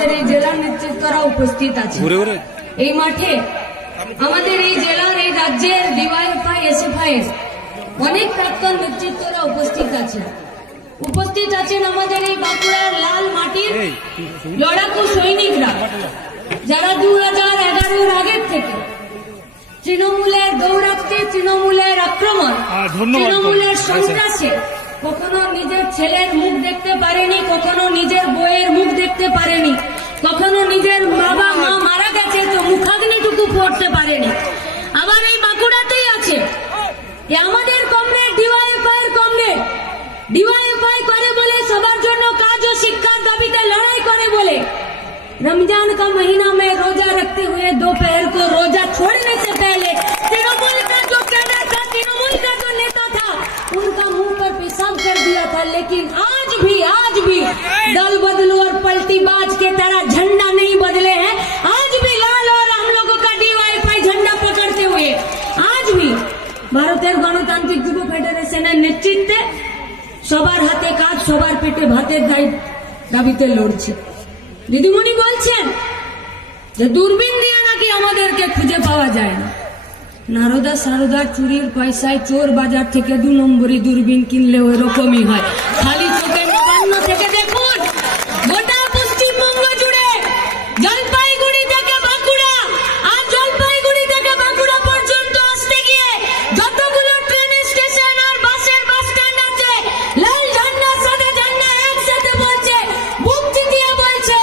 আমাদের এই জেলার নেতৃত্বরা উপস্থিত আছে। এই মাঠে আমাদের এই জেলার এই রাজ্যের ডিওয়াইএফআই এসএফআই এর অনেক প্রাক্তন নেতৃত্বরা উপস্থিত আছেন আমাদের এই বাঁকুড়ার লাল মাটির লড়াকু সৈনিকরা, যারা 2011-এর আগের থেকে তৃণমূলের দৌরাত্মে, তৃণমূলের আক্রমণ, তৃণমূলের সন্ত্রাসে কখনো নিজের ছেলের মুখ দেখতে পারেনি, কখনো নিজের বইয়ের মুখ দেখতে পারেনি, কখনো নিজের বাবা মা মারা গেছে তো মুখাগ্নিটুকু পড়তে পারেনি। আবার এই বাঁকুড়াতেই আছে আমাদের কমরেড ডিওয়াইএফআই এর কমরেড, ডিওয়াইএফআই করে বলে সবার জন্য কাজ ও শিক্ষার দাবিতে লড়াই করে বলে रमजान का महीना में रोजा रखते हुए दोपहर को रोजा छोड़ने से पहले तृणमूल का जो कैडर था, तृणमूल का जो नेता था, उनका मुंह पर पेशाब कर दिया था। लेकिन आज भी दल बदलू और पलटी बाज के तरह झंडा नहीं बदले हैं। आज भी लाल और हम लोगों का डीवाईएफआई झंडा पकड़ते हुए आज भी ভারতের গণতান্ত্রিক যুব ফেডারেশনের নেতৃত্বে সবার হাতে কাজ, সবার পেটে ভাতের দাবিতে লড়ছে। দিদিমণি বলছেন যে দূরবীন দিয়ে নাকি আমাদেরকে খুঁজে পাওয়া যায় না। নারদা সারদার চুরির পয়সায় চোর বাজার থেকে 2 নম্বরই দূরবীন কিনলে ওই রকমই হয়। খালি চোখে নবান্ন থেকে দেখুন, গোটা পশ্চিমবঙ্গ জুড়ে জলপাইগুড়ি থেকে বাঁকুড়া আর জলপাইগুড়ি থেকে বাঁকুড়া পর্যন্ত আসতে গিয়ে যতগুলো ট্রেন স্টেশন আর বাসের বাস স্ট্যান্ড আছে, লাল ঝান্ডা সাদা ঝান্ডা একসাথে বলছে, বুক চিতিয়ে বলছে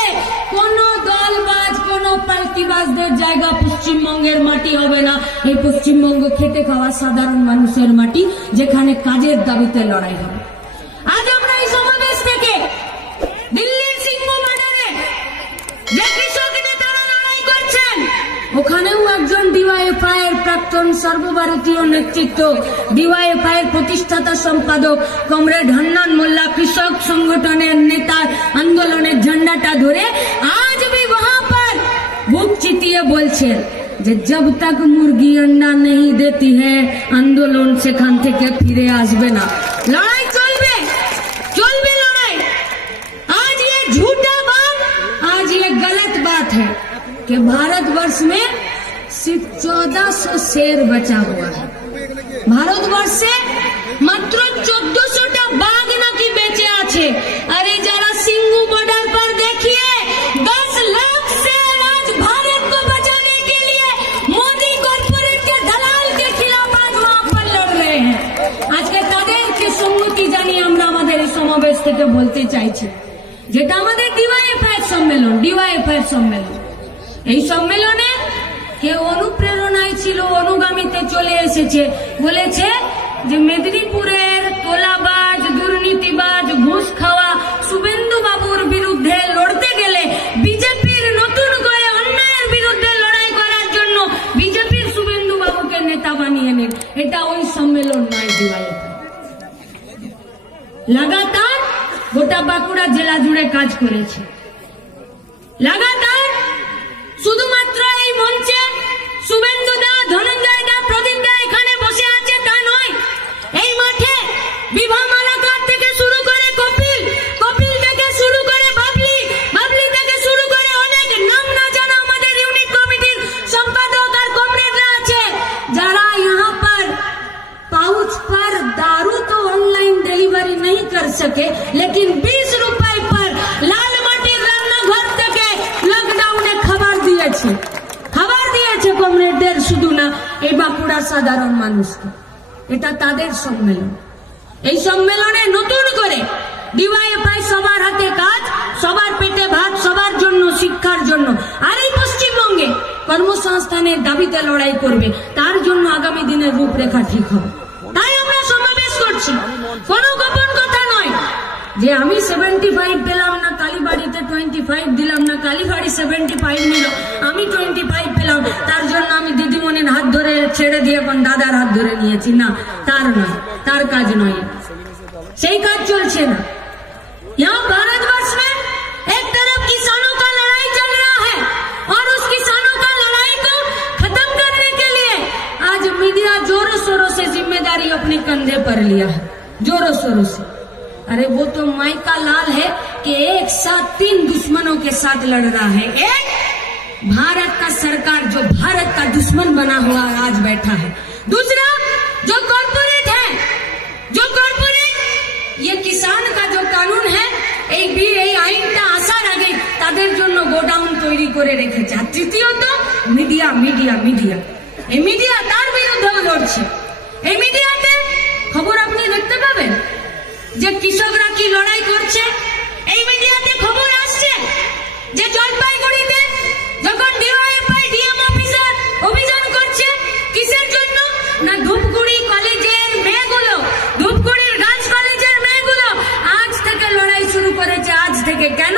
কোন দলবাজ, কোন পাল্টিবাজদের জায়গা পশ্চিমবঙ্গের মাটি হবে না। এই পশ্চিমবঙ্গ খেটে খাওয়া সাধারণ মানুষের মাটি, যেখানে কাজের দাবিতে লড়াই হবে। আজ আমরা এই সমাবেশ থেকে দিল্লির সিংহ মার্ডারে যে কৃষক নেতারা লড়াই করছেন, ওখানেও একজন ডিওয়াইএফআই এর প্রাক্তন সর্বভারতীয় নেতৃত্ব, ডিওয়াইএফআই এর প্রতিষ্ঠাতা সম্পাদক কমরেড হান্নান মোল্লা কৃষক সংগঠনের নেতা আন্দোলনের ঝান্ডাটা ধরে আজ भी वहां पर বুক চিতিয়ে বলছেন যে जब तक मुर्गी अंडा नहीं देती है आंदोलन সেখান থেকে ফিরে আসবে না। লড়াই চলবে লড়াই। आज ये झूठा बात, आज ये गलत बात है कि भारतवर्ष में सिर्फ 1400 शेर बचा हुआ है। ভারতবর্ষে মাত্র 1400টা বাঘ নাকি বেঁচে আছে। अरे जरा सिंगू बॉर्डर पर देखिए 10 लाख शेर आज भारत को बचाने के लिए मोदी कॉर्पोरेट के दलाल के खिलाफ आज वहां पर लड़ रहे हैं। आज के তাদেরকে সম্মতি জানিয়ে আমরা আমাদের এই সমাবেশ থেকে বলতে চাইছি, যেটা আমাদের ডিওয়াইএফআই সম্মেলন, এই সম্মেলনে কেউ অনুপ্রেরণায় ছিল, অনুগামীতে চলে এসেছে, বলেছে যে মেদিনীপুরের তোলাবাজ, দুর্নীতিবাজ, ঘুষ খাওয়া শুভেন্দু বাবুর বিরুদ্ধে লড়তে গেলে বিজেপির নতুন করে অন্যায়ের বিরুদ্ধে লড়াই করার জন্য বিজেপির শুভেন্দু বাবুকে নেতা বানিয়ে নেন। এটা ওই সম্মেলন নয়। ডিওয়াইএফআই লাগাতার গোটা বাঁকুড়া জেলা জুড়ে কাজ করেছে, লাগাতার শুধুমাত্র এই মঞ্চে শুভেন্দু দা, ধনঞ্জয় দা, প্রদীপ দা এখানে বসে আছে তা নয়। এই মাঠে বিভা মালাকার থেকে শুরু করে কপিল থেকে শুরু করে বাবলি থেকে শুরু করে অনেক নাম না জানা আমাদের ইউনিট কমিটির সম্পাদক আর কমরেডরা আছে, যারা यहाँ पर पाउच पर दारू तो ऑनलाइन डिलीवरी नहीं कर सके, लेकिन 20 रुपए पर लाल माटिर रान्नाघर থেকে লকডাউনে খাবার দিয়েছে কমরেডদের, শুধু না এই বাঁকুড়ার সাধারণ মানুষকে। এটা তাদের সম্মেলন। এই সম্মেলনে নতুন করে ডিওয়াইএফআই সবার হাতে কাজ, সবার পেটে ভাত, সবার জন্য শিক্ষার জন্য আর এই পশ্চিমবঙ্গে কর্মসংস্থানের দাবিতে লড়াই করবে। তার জন্য আগামী দিনের রূপরেখা ঠিক হবে। তাই আমরা সমাবেশ করছি, কোনো গোপন কথা নয় যে আমি 75 পেলাম না, কালীবাড়িতে 25 দিলাম না, কালীবাড়ি 75 নিল, আমি 25 পেলাম, তার জন্য আমি দিদিমণির হাত ধরে ছেড়ে দিয়ে এখন দাদার হাত ধরে নিয়েছি। না, তার কাজ নয়, সেই কাজ চলছে না। यहाँ भारतवर्ष में एक तरफ किसानों का लड़ाई चल रहा है और उस किसानों का लड़ाई को खत्म करने के लिए आज मीडिया जोरों शोरों से जिम्मेदारी अपने कंधे पर लिया है, जोरों शोरों से। अरे वो तो माई का लाल है कि एक साथ 3 दुश्मनों के साथ लड़ रहा है। एक भारत का सरकार जो भारत का दुश्मन बना हुआ आज बैठा है, दूसरा जो कॉर्पोरेट है, जो कॉर्पोरेट ये किसान का जो कानून है এই আইনটা আসার আগে তাদের জন্য গোডাউন তৈরি করে রেখেছে, আর তৃতীয়ত মিডিয়া মিডিয়া মিডিয়া এই মিডিয়া তার বিরুদ্ধে লড়ছে। এই মিডিয়াতে খবর আপনি দেখতে পাবেন যে কৃষকরা কি লড়াই করছে। এই মিডিয়াতে খবর আসছে যে জলপাইগুড়িতে যখন ডিওএফআই ডিএম অফিসার অভিযান করছে, কিসের জন্য না ধূপগুড়ি কলেজের মেয়েগুলো, ধূপগুড়ির গার্লস কলেজের মেয়েগুলো আজ থেকে লড়াই শুরু করেছে। আজ থেকে কেন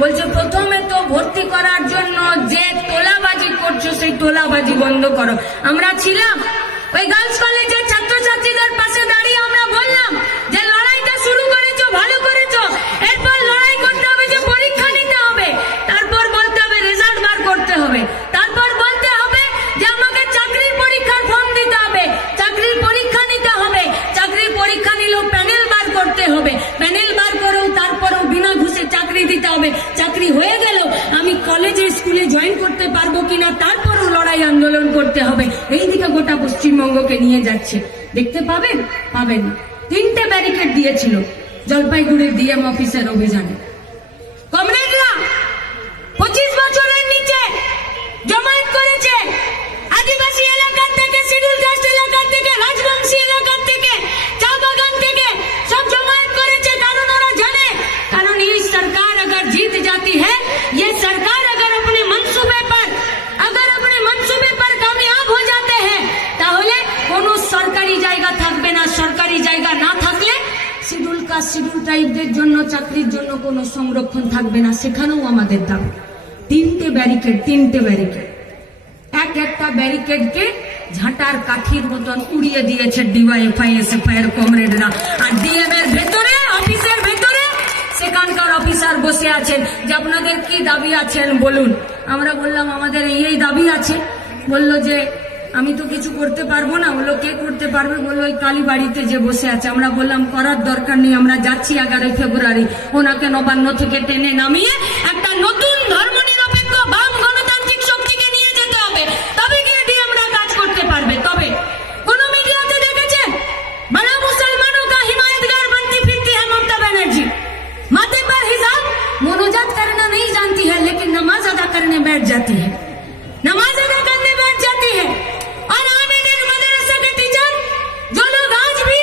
বলছে, প্রথমে তো ভর্তি করার জন্য যে তোলাবাজি করছো সেই তোলাবাজি বন্ধ করো। আমরা ছিলাম ওই গার্লস কলেজের ছাত্রছাত্রীদের পাশে দাঁড়িয়ে আমরা বললাম যে লড়াইটা শুরু করেছো, ভালো করেছো, এরপর লড়াই করতে হবে যে পরীক্ষা নিতে হবে, তারপর বলতে হবে রেজাল্ট বার করতে হবে, তারপর বলতে হবে যে আমাকে চাকরির পরীক্ষার ফর্ম দিতে হবে, চাকরির পরীক্ষা নিতে হবে, চাকরির পরীক্ষা নিলেও প্যানেল বার করতে হবে, প্যানেল বার করেও তারপরেও বিনা ঘুষে চাকরি দিতে হবে, চাকরি হয়ে গেলেও আমি কলেজে স্কুলে জয়েন করতে পারবো কিনা তারপরও লড়াই আন্দোলন করতে হবে। এইদিকে গোটা পশ্চিমবঙ্গকে নিয়ে যাচ্ছে, দেখতে পাবেন পাবেন। 3টে ব্যারিকেড দিয়েছিল জলপাইগুড়ির ডিএম অফিসের অভিযানে। কমরেডরা 25 বছরের নিচে জমায়েত করেছে, আদিবাসী এলাকার থেকে, শিডিউল কাস্ট এলাকার থেকে, রাজবংশী এলাকার থেকে, চা বাগান থেকে সব জমায়েত করেছে। কারণ ওরা জানে, কারণ এই সরকার अगर जीत जाती है, ये सरकार अगर अपने मंसूबे पर कामयाब हो जाते हैं, তাহলে কোনো সরকারি জায়গা থাকবে না। সরকারি জায়গা না থাকলে শিডিউল কাস্ট শিডিউল ট্রাইবদের জন্য চাকরির জন্য কোনো সংরক্ষণ থাকবে না, সেখানেও আমাদের দাবি। 3টে ব্যারিকেড, 3টে ব্যারিকেড, একটা ব্যারিকেডকে ঝাঁটার কাঠির মতন উড়িয়ে দিয়েছে ডিওয়াইএফআই এসএফআই এর কমরেডরা। আর ডিএম এর ভেতরে, অফিসের ভেতরে সেখানকার অফিসার বসে আছেন যে আপনাদের কি দাবি আছেন বলুন। আমরা বললাম আমাদের এই দাবি আছে। বললো যে আমি তো কিছু করতে পারবো না। বললো কে করতে পারবে? বললো ওই কালীবাড়িতে যে বসে আছে। আমরা বললাম করার দরকার নেই, আমরা যাচ্ছি 11 ফেব্রুয়ারি ওনাকে নবান্ন থেকে টেনে নামিয়ে একটা নতুন ধর্মনিরপেক্ষ বাম গণতান্ত্রিক শক্তিকে নিয়ে যেতে হবে, তবে গিয়ে ডিএমরা কাজ করতে পারবে। তবে কোন মিডিয়াতে দেখেছেন बड़ा मुसलमानों का हिमायतगार बनती फिरती है ममता बनर्जी, माथे पर हिजाब, मुनाजात करना नहीं जानती है लेकिन नमाज अदा करने बैठ जाती है, नमाज अदा करने बैठ जाती है। और आनेडेड मदरसा के टीचर जो लोग आज भी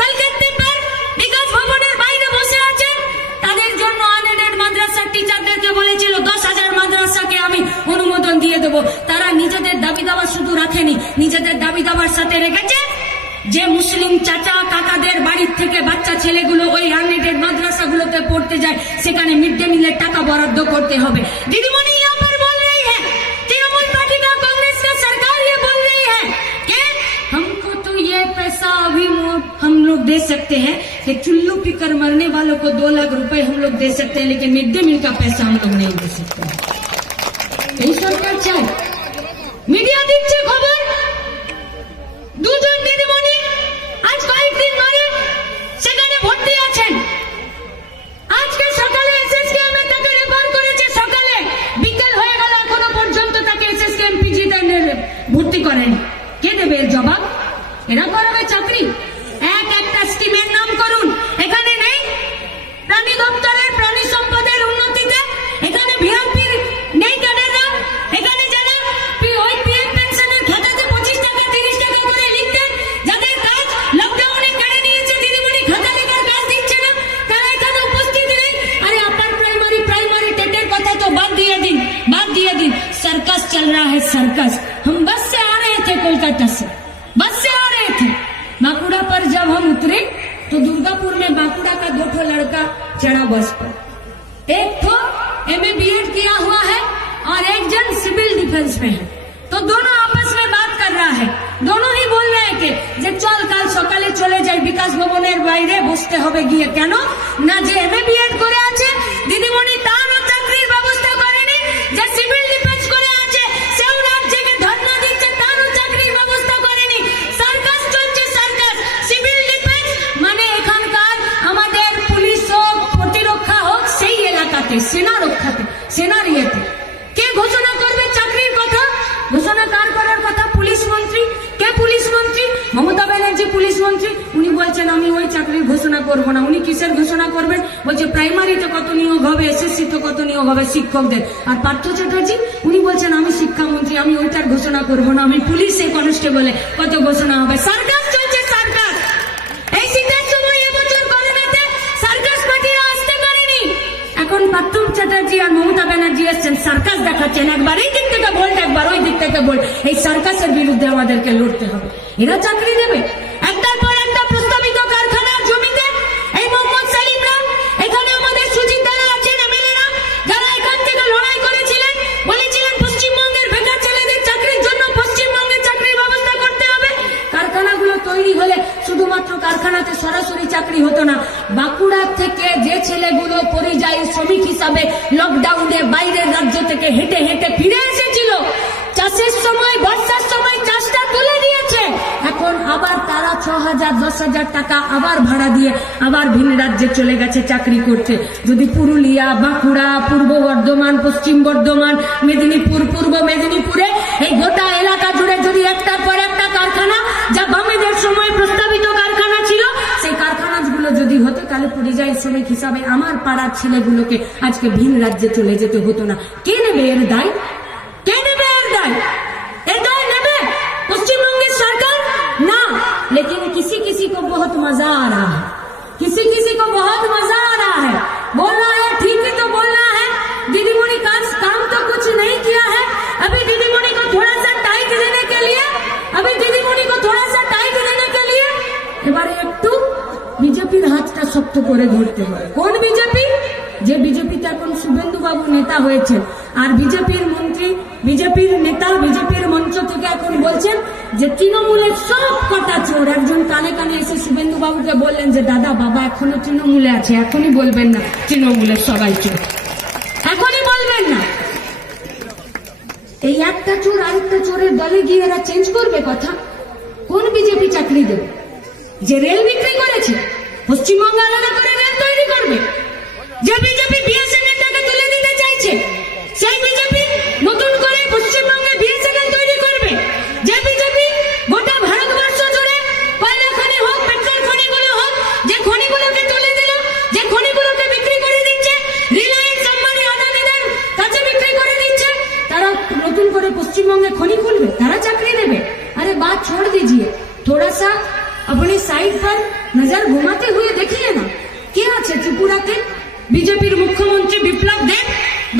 कलकत्ते पर विकास भवনের বাইরে বসে আছেন, তাদের জন্য আনেডেড মাদ্রাসার টিচারদেরকে বলেছিল 10,000 মাদ্রাসাকে আমি অনুমোদন দিয়ে দেব। তারা নিজেদের দাবি দাবা শুধু রাখেনি, নিজেদের দাবি দাবার সাথে রেখেছে যে মুসলিম চাচা কাকাদের বাড়ির থেকে বাচ্চা ছেলেগুলো ওই আনএডেড মাদ্রাসাগুলোতে পড়তে যায়, সেখানে মিড ডে মিলের টাকা বরাদ্দ করতে হবে। দিদিমণি यहाँ पर बोल रही है, तृणमूल पार्टी का, कांग्रेस का सरकार ये बोल रही है कि हमको तो ये पैसा अभी हम लोग दे सकते हैं कि चुल्लू पीकर मरने वालों को 2 लाख रुपए हम लोग दे सकते हैं, लेकिन मिड डे मिल का पैसा हम लोग नहीं दे सकते। এই সরকার চাই। মিডিয়া দিচ্ছে খবর, দুজন দিদিমণি আজ কয়েকদিন ধরে সেখানে ভর্তি আছেন। আজকে সকালে এসএসকেএম এ তাকে রেফার করেছে, সকালে বিকেল হয়ে গেল এখনো পর্যন্ত তাকে এসএসকেএম পিজিতে ভর্তি করেন। কে দেবে এর জবাব? এরা করাবে চাকরি? একটা স্কিমের নাম করুন, এখানে নেই প্রাণী দপ্তরের প্রাণী সম্পদের উন্নতিতে, এখানে ভিআরপির নেই কাদের নাম, এখানে যারা ওই পিএফ পেনশনের খাতাতে 25 টাকা 30 টাকা করে লিখতেন, যাদের কাজ লকডাউনে কেড়ে নিয়েছে, দিদিমণি খাতা লেখার কাজ দিচ্ছে না, তারা এখানে উপস্থিত নেই। अरे अपर प्राइमरी टेटेर কথা তো বাদ দিয়ে দিন। सर्कस चल रहा है, सर्कस। हम बस से आ रहे थे कोलकाता से, बस से आ रहे थे। बांकुड़ा पर जब हम उतरे तो दुर्गापुर में बांकुड़ा का 2 लड़का चढ़ा बस पर। एक तो एमए बीएड किया हुआ है और एक जन सिविल डिफेंस में है। तो दोनों आपस में बात कर रहा है, दोनों ही बोल रहे थे যে চল কাল সকালে চলে যাই বিকাশ ভবনের বাইরে বসতে হবে গিয়ে। কেন না যে এমএ বিএড করে আছে দিদিমণি তারও চাকরির ব্যবস্থা করেনি, যে সিভিল ডিফেন্স করে আছে সেও রাত জেগে ধর্ণা দিচ্ছে, তারও চাকরির ব্যবস্থা করেনি। সার্কাস চলছে, সার্কাস। সিভিল ডিফেন্স মানে এখানকার আমাদের পুলিশ হোক, প্রতিরক্ষা হোক, সেই পুলিশ মন্ত্রী, উনি বলছেন আমি ওই চাকরির ঘোষণা করব না। উনি কিসের ঘোষণা করবেন? বলছে প্রাইমারিতে কত নিয়োগ হবে, এসএসসি তে কত নিয়োগ হবে শিক্ষকদের। আর পার্থ চ্যাটার্জি উনি বলছেন আমি শিক্ষামন্ত্রী, আমি ওইটার ঘোষণা করব না, আমি পুলিশে কনস্টেবলে কত ঘোষণা হবে। সার্কাস চলছে, সার্কাস। এই শীতের সময় এবছর করোনাতে সার্কাস পার্টিরা আসতে পারেনি। এখন পার্থ চ্যাটার্জি আর মমতা ব্যানার্জি এসছেন, সার্কাস দেখাচ্ছেন, একবার এই দিক থেকে বল, একবার ওই দিক থেকে বল। এই সার্কাসের বিরুদ্ধে আমাদেরকে লড়তে হবে। এরা চাকরি দেবে একটার পর একটা প্রস্তাবিত কারখানার জমিতে। এই মোহাম্মদ সালিমরা, এখানে আমাদের সুজিতদারা আছেন, এমএলএরা, যারা এখান থেকে লড়াই করেছিলেন, বলেছিলেন পশ্চিমবঙ্গের বেকার ছেলেদের চাকরির জন্য পশ্চিমবঙ্গের চাকরির ব্যবস্থা করতে হবে। কারখানাগুলো তৈরি হলে শুধুমাত্র কারখানাতে সরাসরি চাকরি হতো না, বাঁকুড়া থেকে যে ছেলেগুলো পরিযায়ী শ্রমিক হিসাবে লকডাউনে বাইরের রাজ্য থেকে হেঁটে হেঁটে ফিরে এসেছিল, চাষের সময় বর্ষার সময় চাষটা তুলে দিয়েছে, এখন আবার তারা 6,000 10,000 টাকা আবার ভাড়া দিয়ে আবার ভিন রাজ্যে চলে গেছে চাকরি করতে। যদি পুরুলিয়া, বাঁকুড়া, পূর্ব বর্ধমান, পশ্চিম বর্ধমান, মেদিনীপুর, পূর্ব মেদিনীপুরে এই গোটা এলাকা জুড়ে যদি একটার পর একটা কারখানা, যা বামেদের সময় প্রস্তাবিত কারখানা ছিল, সেই কারখানাগুলো যদি হতো, তাহলে পরিযায়ী শ্রমিক হিসাবে আমার পাড়ার ছেলেগুলোকে আজকে ভিন রাজ্যে চলে যেতে হতো না। কে নেবে এর দায়? কে নেবে এর দায়? এর দায় নেবে पश्चिमबंग सरकार ना। लेकिन किसी किसी को बहुत मजा आ रहा है, किसी किसी को बहुत मजा आ रहा है। बोलना है ठीक है, तो बोलना है दीदी मोनी काम तो कुछ नहीं किया है। अभी दीदी मोनी को थोड़ा सा टाइट देने के लिए, अभी दीदी मोनी को थोड़ा सा टाइट देने के लिए এবারে একটু বিজেপির হাতটা শক্ত করে ধরতে হবে। কোন বিজেপি? যে বিজেপিতে এখন শুভেন্দু বাবু নেতা হয়েছেন, আর বিজেপির মন্ত্রী, বিজেপির নেতা, বিজেপির মঞ্চ থেকে এখন বলছেন যে তৃণমূলের সব কটা চোর। একজন কানে কানে এসে শুভেন্দু বাবুকে বললেন যে দাদা বাবা এখনো তৃণমূলে আছে, এখনই বলবেন না তৃণমূলের সবাই চোর, এখনই বলবেন না। এই একটা চোর আরেকটা চোরের দলে গিয়ে এরা চেঞ্জ করবে কথা? কোন বিজেপি চাকরি দেবে? যে রেল বিক্রি করেছে, পশ্চিমবঙ্গে আলাদা করে রেল তৈরি করবে। যে বিজেপি বিএসএনএলটাকে তুলে দিতে চাইছে, সেই বিজেপি নতুন করে পশ্চিমবঙ্গে বিএসএনএল তৈরি করবে। যে বিজেপি গোটা ভারতবর্ষ জুড়ে কয়লা খনি হোক, পেট্রোল খনিগুলো হোক, যে খনিগুলোকে তুলে দিল, যে খনিগুলোকে বিক্রি করে দিচ্ছে, রিলায়েন্স, আম্বানি, আদানিদের কাছে বিক্রি করে দিচ্ছে, তারা নতুন করে পশ্চিমবঙ্গে খনি খুলবে, তারা চাকরি দেবে। अरे बात छोड़ दीजिए, थोड़ा सा अपने साइड पर नजर घुमाते हुए देखिए ना। क्या আছে ত্রিপুরাতে? বিজেপির মুখ্যমন্ত্রী বিপ্লব দেব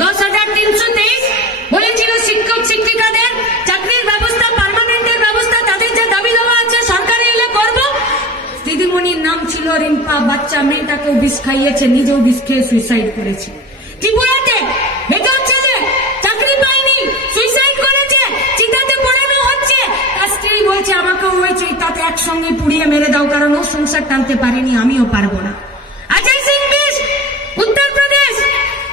10,323 বলেছিল শিক্ষক শিক্ষিকাদের চাকরির ব্যবস্থা, পার্মানেন্টের ব্যবস্থা, তাদের যে দাবি দেওয়া আছে সরকারি এলে করব। দিদিমণির নাম ছিল রিম্পা, বাচ্চা মেয়েটাকেও বিষ খাইয়েছে, নিজেও বিষ খেয়ে সুইসাইড করেছে। ত্রিপুরাতে বেকার ছেলে চাকরি পায়নি, সুইসাইড করেছে, চিতাতে পোড়ানো হচ্ছে। তার স্ত্রী বলছে আমাকেও ওই চিতাতে একসঙ্গে পুড়িয়ে মেরে দাও, কারণ ও সংসার টানতে পারেনি, আমিও পারবো না। अजय सिंह बिष्ट, उत्तर प्रदेश,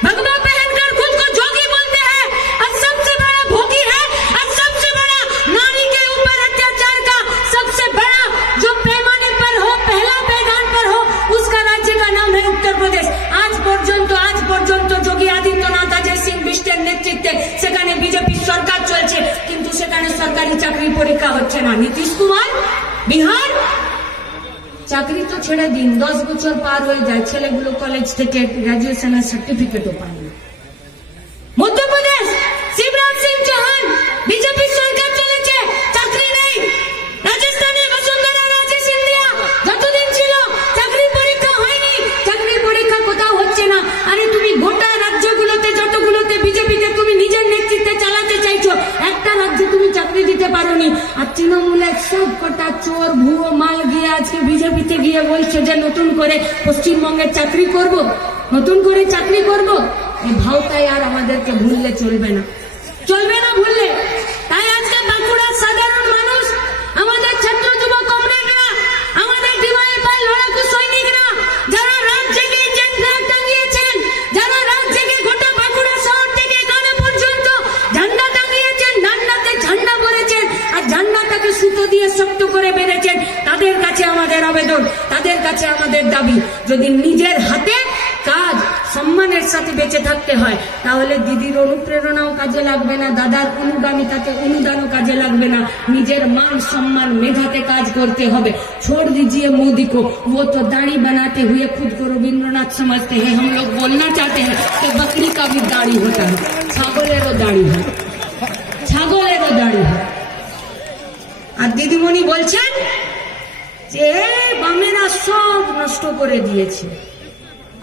भगवा पहनकर खुद को जोगी बोलते हैं और सबसे बड़ा भोगी है, और सबसे बड़ा नारी के ऊपर अत्याचार का सबसे बड़ा जो पैमाने पर हो, पहला पैदान पर हो, उसका राज्य का नाम है उत्तर प्रदेश। आज पर्यंत যোগী আদিত্যনাথ, अजय सिंह बिष्टेर नेतृत्वे সেখানে বিজেপি সরকার চলছে, কিন্তু সেখানে সরকারি চাকরি পরীক্ষা হচ্ছে না। নীতিশ কুমার বিহার, চাকরি তো ছেড়ে দিন, 10 বছর পার হয়ে যায়, ছেলেগুলো কলেজ থেকে গ্রাজুয়েশনের সার্টিফিকেটও পায়নি। মধ্যপ্রদেশ, শিবরাজ সিং চৌহান, বিজেপি সরকার চলেছে, চাকরি নেই। রাজস্থানে বসুন্ধরা রাজে সিন্ধিয়া যতদিন ছিল চাকরি পরীক্ষা হয়নি, চাকরি পরীক্ষা কোথাও হচ্ছে না। আরে তুমি গোটা রাজ্যগুলোতে যতগুলোতে বিজেপিতে তুমি নিজের নেতৃত্বে চালাতে চাইছো, একটা রাজ্যে তুমি চাকরি দিতে পারোনি। আর তৃণমূলের সব কটা চোর ভুয়ো মাল গিয়ে আজকে বিজেপিতে গিয়ে বলছে যে নতুন করে পশ্চিমবঙ্গের চাকরি করব, নতুন করে চাকরি করব। এই ভাওতাই আর আমাদেরকে ভুললে চলবে না, চলবে না ভুললে। তাই আজকে বাঁকুড়ার সাধারণ মানুষ, আমাদের ছাত্র যুব কমরেডরা, আমাদের ডিওয়াইএফআই লড়াকু সৈনিকরা, যারা রাত জেগে চেন ফ্ল্যাগ টাঙিয়েছেন, যারা রাত জেগে গোটা বাঁকুড়া শহর থেকে এখানে পর্যন্ত ঝান্ডা টাঙিয়েছেন, ডান্ডাতে ঝান্ডা ভরেছেন, আর ঝান্ডাটাকে সুতো দিয়ে শক্ত করে বেঁধেছেন, তাদের কাছে আমাদের আবেদন, তাদের কাছে আমাদের দাবি, যদি নিজের হাতে কাজ সম্মানের সাথে বেঁচে থাকতে হয়, তাহলে দিদির অনুপ্রেরণাও কাজে লাগবে না, দাদার অনুগামিতাতে অনুদানও কাজে লাগবে না, নিজের মান সম্মান মেধাতে কাজ করতে হবে। छोड़ दीजिए मोदी को, वो तो दाढ़ी बनाते हुए खुद को रविंद्रनाथ समझते हैं। हम लोग बोलना चाहते हैं कि बकरी का भी दाढ़ी होता है, ছাগলেরও দাড়ি হয়, ছাগলেরও দাড়ি হয়। আর দিদিমণি বলছেন যে বামেরা সব নষ্ট করে দিয়েছে,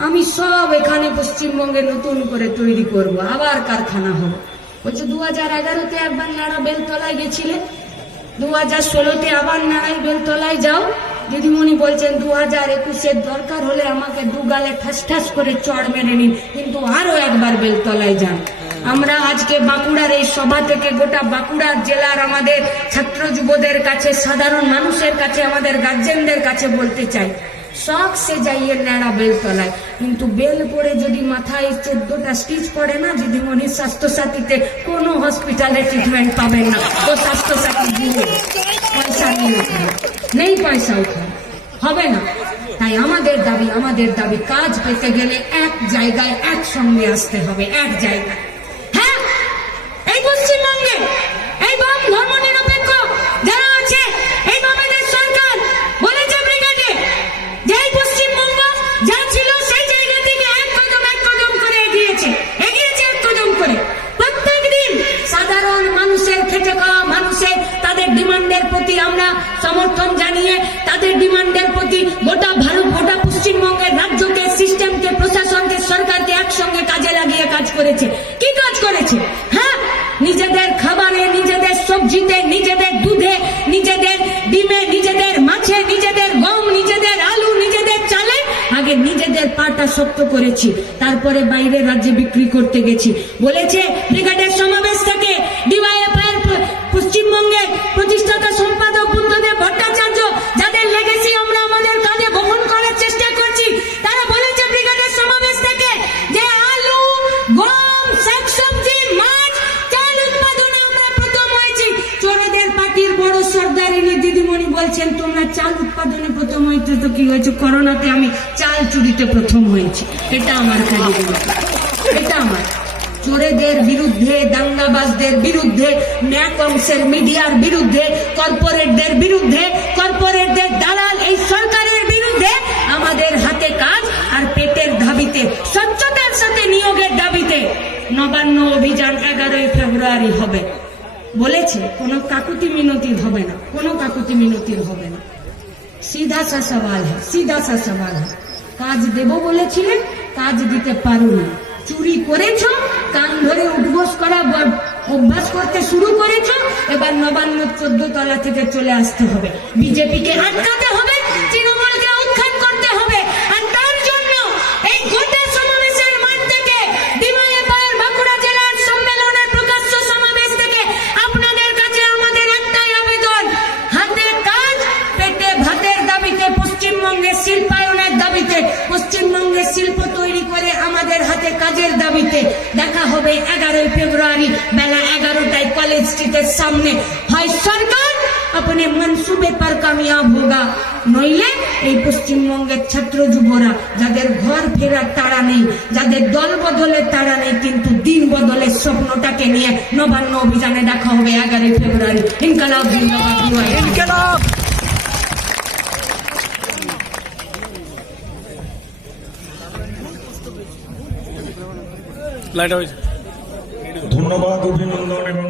আমি সব এখানে পশ্চিমবঙ্গে নতুন করে তৈরি করব, আবার কারখানা হবে। বলছে 2011-তে একবার নাড়া বেলতলায় গেছিলে, 2016-তে আবার নাড়াই বেলতলায় যাও। দিদিমণি বলছেন 2021-এর দরকার হলে আমাকে দুগালে ঠাস ঠাস করে চড় মেরে নিন, কিন্তু আরো একবার বেলতলায় যান। আমরা আজকে বাঁকুড়ার এই সভা থেকে গোটা বাঁকুড়া জেলার আমাদের ছাত্র যুবদের কাছে, সাধারণ মানুষের কাছে, আমাদের গার্জেনদের কাছে বলতে চাই, শখ সে যাইয়ে নেড়া বেলতলায়, কিন্তু বেল পরে যদি মাথায় 14টা স্টিচ পড়ে না, দিদিমণির স্বাস্থ্যসাথীতে কোনো হসপিটালে ট্রিটমেন্ট পাবেন না। তো স্বাস্থ্যসাথী দিয়ে পয়সা নিয়ে নেই, পয়সা উঠায় হবে না। তাই আমাদের দাবি কাজ পেতে গেলে এক জায়গায় একসঙ্গে আসতে হবে, এক জায়গায়। হ্যাঁ, এই পশ্চিমবঙ্গে এই বাম ধর্মনিরপেক্ষ যারা আছে, এই বামেদের সরকার বলেছে ব্রিগেডে যে এই পশ্চিমবঙ্গ যা ছিল সেই জায়গা থেকে এক কদম করে এগিয়েছে এক কদম করে। প্রত্যেক দিন সাধারণ মানুষের, খেটে খাওয়া মানুষের, তাদের ডিমান্ডের প্রতি আমরা সমর্থন জানিয়ে তাদের ডিমান্ডের প্রতি গোটা ভারত, গোটা পশ্চিমবঙ্গের রাজ্যকে, সিস্টেমকে, প্রশাসনকে, সরকারকে একসঙ্গে কাজে লাগিয়ে কাজ করেছে। কি কাজ করেছে? হ্যাঁ, নিজেদের খাবারে, নিজেদের সবজিতে, নিজেদের দুধে, নিজেদের ডিমে, নিজেদের মাছে, নিজেদের গম, নিজেদের আলু, নিজেদের চালে আগে নিজেদের পাটা শক্ত করেছি, তারপরে বাইরের রাজ্যে বিক্রি করতে গেছি। বলেছে ব্রিগেডের সমাবেশ থেকে ডিওয়াইএফআই পশ্চিমবঙ্গের প্রতিষ্ঠাতা সম্পাদক বুদ্ধদেব ভট্টাচার্য, যাদের লেগেছি আমরা আমাদের কাঁধে বহন করার চেষ্টা করছি, তারা বলেছে ব্রিগেডের সমাবেশ থেকে যে আলু, গম, শাকসবজি, মাছ, চাল উৎপাদনে আমরা প্রথম হয়েছি। চোরদের পার্টির বড় সর্দারিনী দিদিমণি বলছেন তোমরা চাল উৎপাদনে প্রথম হয়েছে, তো কি হয়েছে? করোনাতে আমি চাল চুরিতে প্রথম হয়েছি। এটা আমার কাজে, এটা আমার। চোরেদের বিরুদ্ধে, দাঙ্গাবাজদের বিরুদ্ধে, ন্যাক অংশের মিডিয়ার বিরুদ্ধে, কর্পোরেটদের বিরুদ্ধে, কর্পোরেটদের দালাল এই সরকারের বিরুদ্ধে আমাদের হাতে কাজ। আর পেটের দাবিতে, স্বচ্ছতার সাথে নিয়োগের দাবিতে নবান্ন অভিযান 11ই ফেব্রুয়ারি হবে বলেছে। কোনো কাকুতি মিনতি হবে না, কোনো কাকুতি মিনতির হবে না। सीधा सा सवाल है, কাজ দেব বলেছিলেন, কাজ দিতে পারোনি, চুরি করেছো, কান ধরে উঠবোস করা অভ্যাস করতে শুরু করেছো, এবার নবান্ন 14 তলা থেকে চলে আসতে হবে, বিজেপিকে আটকাতে হবে, তৃণমূলকে উৎখাত করতে হবে। আর তার জন্য এই গোটা সমাবেশের মাঠ থেকে, ডিওয়াইএফআই বাঁকুড়া জেলার সম্মেলনের প্রকাশ্য সমাবেশ থেকে আপনাদের কাছে আমাদের একটাই আবেদন, হাতে কাজ, পেটে ভাতের দাবিতে, পশ্চিমবঙ্গের শিল্পায়নের দাবিতে, পশ্চিমবঙ্গের শিল্প তৈরি করে আমাদের হাতে কাজের দাবিতে দেখা হবে 11ই ফেব্রুয়ারি বেলা 11টায় কলেজ স্ট্রিটের সামনে। হয় সরকার अपने मंसूबे पर कामयाब होगा, নইলে এই পশ্চিমবঙ্গের ছাত্র যুবরা যাদের ঘর ফেরার তাড়া নেই, যাদের দল বদলের তাড়া নেই, কিন্তু দিন বদলের স্বপ্নটাকে নিয়ে নবান্ন অভিযানে দেখা হবে 11ই ফেব্রুয়ারি। ইনকালাব জিন্দাবাদ, ইনকালাব। ধন্যবাদ, অভিনন্দন এবং